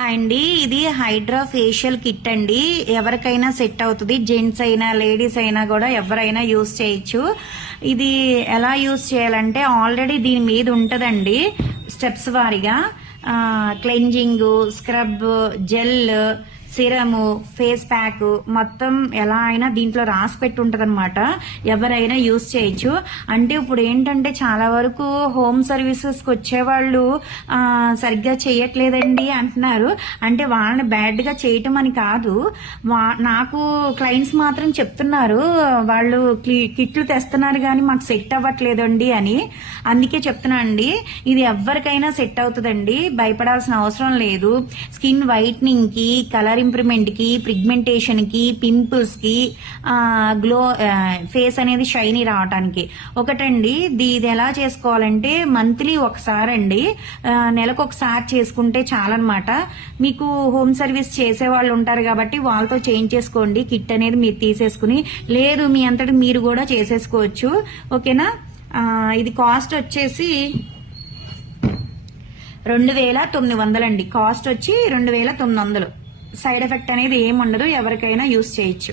Hi అండి, ఇది hydra facial kit అండి. ఎవరికైనా సెట్ అవుతుంది. జెంట్స్ అయినా లేడీస్ అయినా కూడా ఎవరైనా యూజ్ చేయొచ్చు. ఇది ఎలా యూజ్ చేయాలంటే ఆల్రెడీ దీని మీద ఉంటదండి స్టెప్స్ వారీగా cleansing, scrub, gel, సిరము, face pack మొత్తం ఎలా అయినా దీంట్లో రాసి పెట్టి ఉంటది అనమాట. ఎవరైనా యూజ్ చేయొచ్చు. అంటే ఇప్పుడు ఏంటంటే చాలా వరకు హోమ్ సర్వీసెస్ కి వచ్చేవాళ్ళు సరిగ్గా చేయట్లేదండి అంటున్నారు. అంటే వాళ్ళని బ్యాడ్ గా చేయటం అని కాదు, నాకు క్లయింట్స్ మాత్రం చెప్తున్నారు వాళ్ళు కిట్లు తెస్తున్నారు కానీ మాకు సెట్ అవ్వట్లేదండి అని. అందుకే చెప్తున్నా అండి, ఇది ఎవరికైనా సెట్ అవుతుందండి, భయపడాల్సిన అవసరం లేదు. స్కిన్ వైట్నింగ్ కి, కలర్ ఇంప్రూవ్మెంట్ కి, పిగ్మెంటేషన్ కి, పింపుల్స్ కి, గ్లో ఫేస్ అనేది షైనీ రావడానికి. ఒకటండి, ఇది ఎలా చేసుకోవాలంటే మంత్లీ ఒకసారి అండి, నెలకు ఒకసారి చేసుకుంటే చాలన్నమాట. మీకు హోమ్ సర్వీస్ చేసే వాళ్ళు ఉంటారు కాబట్టి వాళ్ళతో చేంజ్ చేసుకోండి. కిట్ అనేది మీరు తీసేసుకుని, లేదు మీ అంతటి మీరు కూడా చేసేసుకోవచ్చు. ఓకేనా. ఇది కాస్ట్ వచ్చేసి 2900 అండి. కాస్ట్ వచ్చి 2900. సైడ్ ఎఫెక్ట్ అనేది ఏముండదు, ఎవరికైనా యూజ్ చేయొచ్చు.